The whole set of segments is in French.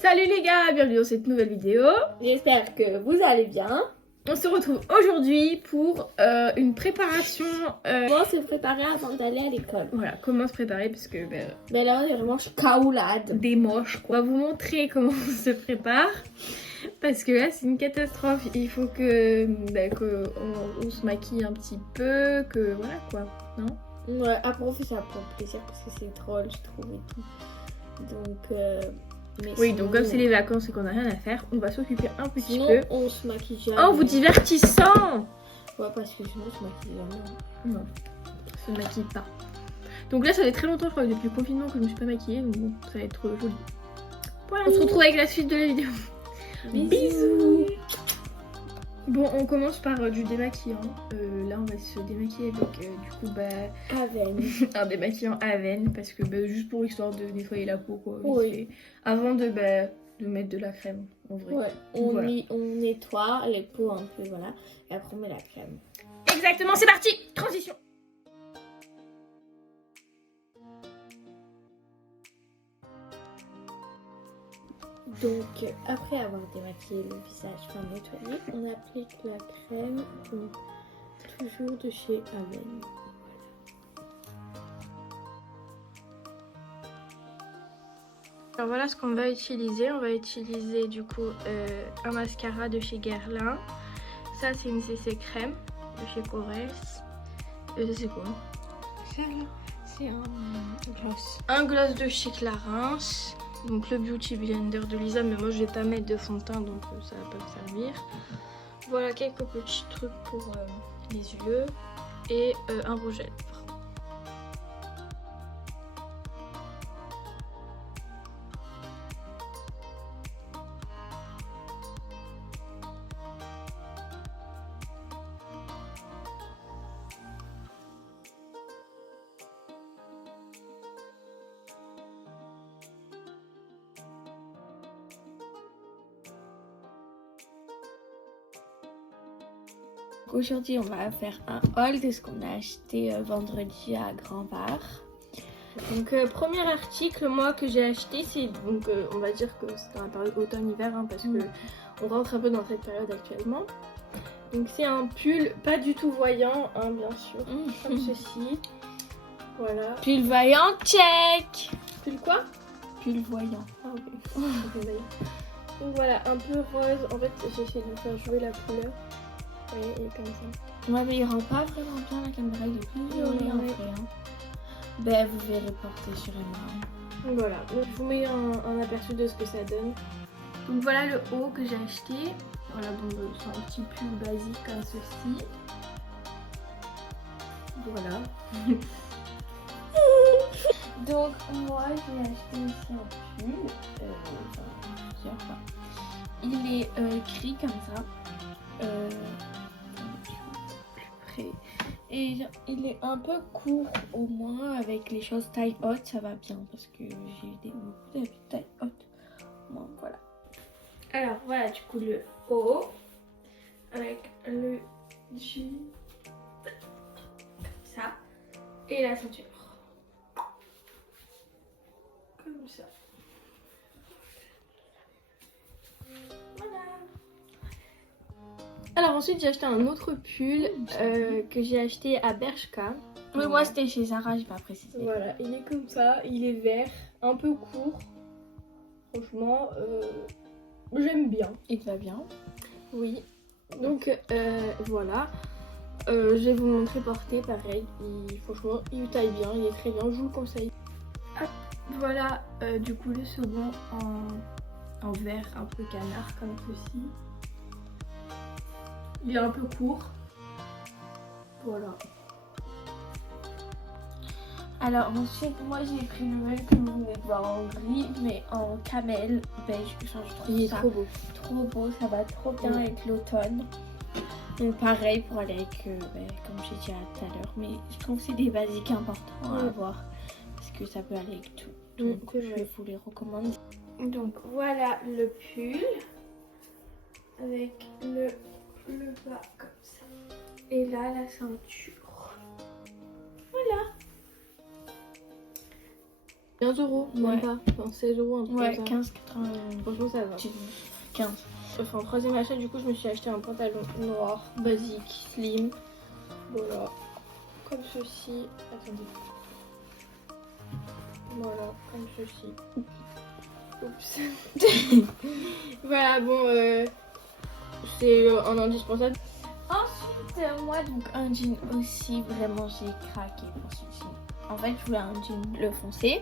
Salut les gars, bienvenue dans cette nouvelle vidéo. J'espère que vous allez bien. On se retrouve aujourd'hui pour une préparation. Comment se préparer avant d'aller à l'école? Voilà, comment se préparer parce que Mais là, vraiment, je suis caoulade. des moches. On va vous montrer comment on se prépare parce que là c'est une catastrophe. Il faut que on se maquille un petit peu, que voilà quoi, non? Ouais, après on fait ça pour le plaisir parce que c'est drôle, je trouve et tout. Donc, mais Oui, sinon, donc comme c'est les vacances et qu'on a rien à faire, on va s'occuper un petit sinon, peu. on se maquille jamais. En vous divertissant. Ouais, parce que sinon, on se maquille jamais. Non, on se maquille pas. Donc là, ça fait très longtemps, je crois, depuis le confinement que je me suis pas maquillée. Donc bon, ça va être joli. Voilà, on se retrouve avec la suite de la vidéo. Bisous. Bon, on commence par du démaquillant. Là, on va se démaquiller avec Aven. un démaquillant Aven parce que juste pour histoire de nettoyer la peau, quoi. Oui. Avant de mettre de la crème, en vrai. Ouais, on nettoie les peaux un peu, voilà. Et après, on met la crème. Exactement, c'est parti. Transition. Donc, après avoir démaquillé le visage, enfin nettoyé, on applique la crème, donc, toujours de chez Aven. Alors voilà ce qu'on va utiliser. On va utiliser du coup un mascara de chez Guerlain. Ça c'est une CC crème de chez Corès. C'est quoi? C'est un gloss. Un gloss de chez Clarins. Donc le Beauty Blender de Lisa, mais moi je vais pas mettre de fond de teint donc ça va pas me servir. Voilà quelques petits trucs pour les yeux et un rouge à lèvres. Aujourd'hui, on va faire un haul de ce qu'on a acheté vendredi à Grand Bar. Donc premier article moi que j'ai acheté, c'est donc on va dire que c'est dans la période automne-hiver parce que on rentre un peu dans cette période actuellement. Donc c'est un pull pas du tout voyant bien sûr, comme ceci. Voilà. Pull voyant, check. Pull quoi? Pull voyant. Ah ok. Ok, voyant. Donc voilà, un peu rose. En fait j'ai essayé de faire jouer la couleur. Oui, et comme ça. Ouais, mais il rend pas vraiment bien la caméra, il est plus violet en vrai. Hein. Ben, vous verrez porter sur Emma. Donc voilà, donc je vous mets un aperçu de ce que ça donne. Donc voilà le haut que j'ai acheté. Voilà, donc c'est un petit pull basique comme ceci. Voilà. Donc moi j'ai acheté ici un pull. Il est gris comme ça. Plus près. Et il est un peu court au moins avec les choses taille haute, ça va bien parce que j'ai eu beaucoup d'habits taille haute. Bon, voilà. Alors voilà du coup le haut avec le jean comme ça et la ceinture comme ça. Voilà. Alors ensuite j'ai acheté un autre pull que j'ai acheté à Bershka. Oui, moi c'était chez Zara, j'ai pas précisé. Voilà, il est comme ça, il est vert, un peu court. Franchement, j'aime bien. Il te va bien. Oui. Donc voilà. Je vais vous montrer porter pareil. Franchement, il taille bien, il est très bien, je vous le conseille. Hop, voilà du coup le second en vert un peu canard comme ceci. Il est un peu court. Voilà. Alors ensuite, moi j'ai pris le même que vous venez de voir en gris, mais en camel beige. Enfin, je trouve Il est ça trop beau. trop beau, ça va trop bien avec l'automne. Donc pareil pour aller avec, comme j'ai dit tout à l'heure, mais je trouve que c'est des basiques importants à avoir parce que ça peut aller avec tout. Donc je vous les recommande. Donc voilà le pull avec le bas comme ça. Et là la ceinture. Voilà. 15 €, Ouais. même pas. Enfin, 16 €, un truc Ouais, comme ça. 15,80. Franchement, ça va. 15. Enfin, en troisième achat, du coup, je me suis acheté un pantalon noir, basique, slim. Voilà. Comme ceci. Attendez. Voilà, comme ceci. Oups. Voilà, bon, c'est un indispensable. Ensuite, moi, donc un jean aussi, vraiment, j'ai craqué pour ce jean. En fait, je voulais un jean bleu foncé.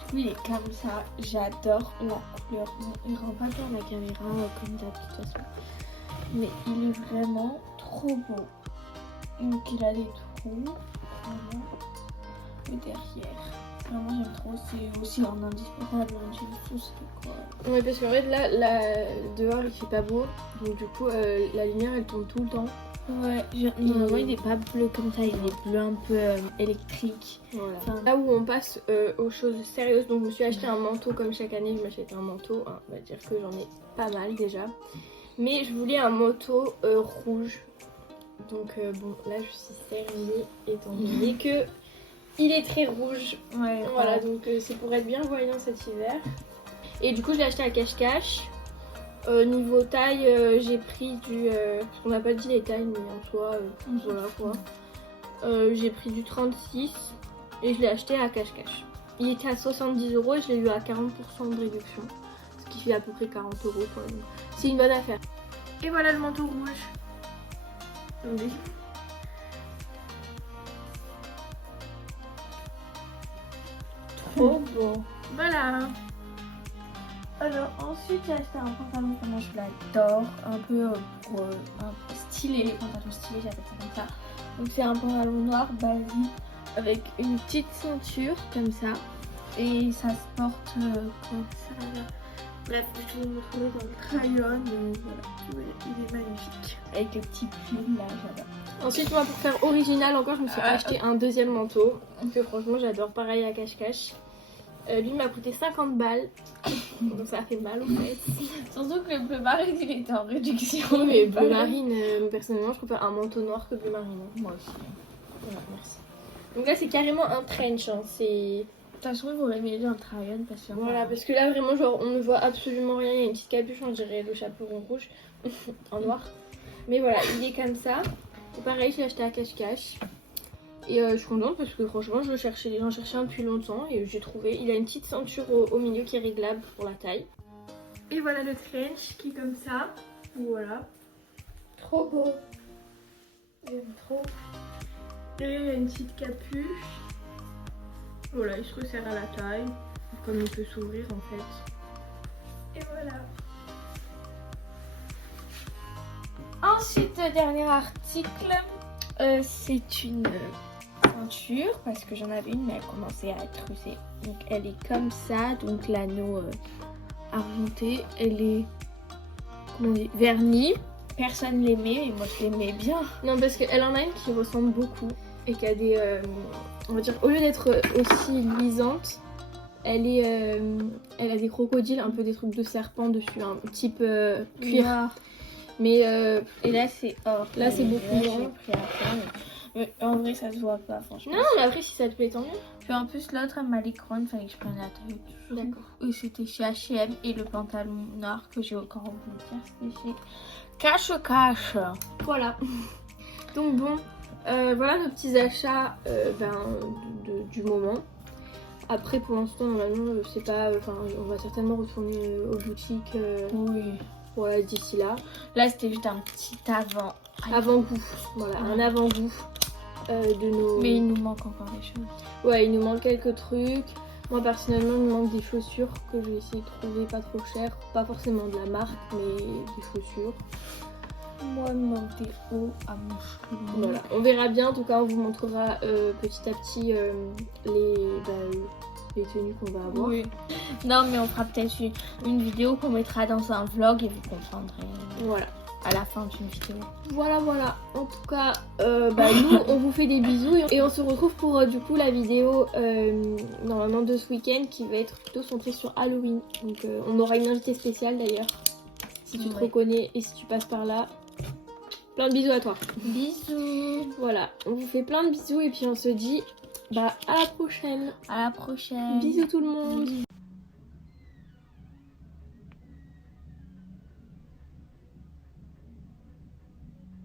Du coup, il est comme ça. J'adore la couleur. Bon, il rend pas bien la caméra, comme d'hab, de toute façon. Mais il est vraiment trop beau. Donc, il a des trous, vraiment, et derrière. Vraiment, j'aime trop. C'est aussi un indispensable, un jean foncé, quoi. Ouais, parce qu'en fait, là, dehors, il fait pas beau. Donc, du coup, la lumière, elle tombe tout le temps. Ouais, normalement il est pas bleu comme ça, il est bleu un peu électrique. Voilà. Enfin, Là où on passe aux choses sérieuses, donc je me suis acheté un manteau comme chaque année, je m'achète un manteau. Hein, on va dire que j'en ai pas mal déjà. Mais je voulais un manteau rouge. Donc bon, là je suis servie étant donné que il est très rouge. ouais, Voilà, donc c'est pour être bien voyant cet hiver. Et du coup je l'ai acheté à cache-cache. Niveau taille, j'ai pris du... parce qu'on n'a pas dit les tailles, mais en soi, voilà quoi. J'ai pris du 36 et je l'ai acheté à cache-cache. Il était à 70 € et je l'ai eu à 40% de réduction. Ce qui fait à peu près 40 € quoi. C'est une bonne affaire. Et voilà le manteau rouge. Oui. trop beau. Voilà. Alors ensuite j'ai acheté un pantalon, vraiment je l'adore, un peu un peu stylé, les pantalons stylés j'appelle ça comme ça. Donc c'est un pantalon noir basique avec une petite ceinture comme ça et ça se porte comme ça là. Bref, je vais vous montrer dans le crayon, voilà, il est magnifique. Avec le petit pull là, j'adore. Ensuite moi pour faire original encore je me suis acheté un deuxième manteau que franchement j'adore, pareil à cache-cache. Lui m'a coûté 50 balles, donc ça a fait mal au fait. Surtout que le bleu marine il était en réduction. Mais bleu marine, personnellement je préfère un manteau noir que bleu marine. Moi aussi. Voilà, merci. Donc là c'est carrément un trench, hein. C'est... De toute façon il vaut mieux dans le crayon parce que Voilà, parce que là vraiment genre on ne voit absolument rien, il y a une petite capuche, on dirait le chapeau rond rouge en noir. Mais voilà, il est comme ça. Et pareil, je l'ai acheté à cache-cache. Et je suis contente parce que franchement j'en cherchais un depuis longtemps et j'ai trouvé. Il a une petite ceinture au milieu qui est réglable pour la taille. Et voilà le trench qui est comme ça. Voilà. Trop beau. J'aime trop. Et il y a une petite capuche. Voilà, il se resserre à la taille. Comme il peut s'ouvrir en fait. Et voilà. Ensuite, dernier article, c'est une ceinture parce que j'en avais une mais elle commençait à être usée. Donc elle est comme ça, donc l'anneau argenté, elle est comment on dit, vernie. Personne l'aimait mais moi je l'aimais bien. Non, parce qu'elle en a une qui ressemble beaucoup et qui a des... on va dire, au lieu d'être aussi luisante, elle a des crocodiles, un peu des trucs de serpent dessus, un type cuir. Noir. Mais Et là c'est or. là c'est beaucoup Là, moins. j'ai pris après, mais en vrai ça se voit pas franchement. Non, mais après si ça te plaît tant mieux. Puis en plus l'autre elle m'a l'écran, fallait que je prenne la taille toujours. D'accord. Et c'était chez H&M et le pantalon noir que j'ai encore oublié de dire c'était chez Cache-Cache. Voilà. Donc bon, voilà nos petits achats du moment. Après pour l'instant normalement c'est pas... Enfin on va certainement retourner aux boutiques Oui. voilà, d'ici là. Là c'était juste un petit avant. Avant-goût. Voilà, un avant-goût de nos... Mais il nous manque encore des choses. Ouais, il nous manque quelques trucs. Moi personnellement, il me manque des chaussures que j'ai essayé de trouver pas trop chères. Pas forcément de la marque, mais des chaussures. Moi il me manque des hauts à mon cheveu. Voilà, on verra bien. En tout cas, on vous montrera petit à petit les tenues qu'on va avoir. Oui. Non mais on fera peut-être une vidéo qu'on mettra dans un vlog et vous comprendrez Voilà. à la fin d'une vidéo. Voilà. En tout cas, nous, on vous fait des bisous et on se retrouve pour du coup la vidéo normalement de ce week-end qui va être plutôt centrée sur Halloween. Donc on aura une invitée spéciale d'ailleurs. Si tu te reconnais et si tu passes par là. Plein de bisous à toi. Bisous. Voilà, on vous fait plein de bisous et puis on se dit Bah à la prochaine. À la prochaine. Bisous tout le monde. Bisous.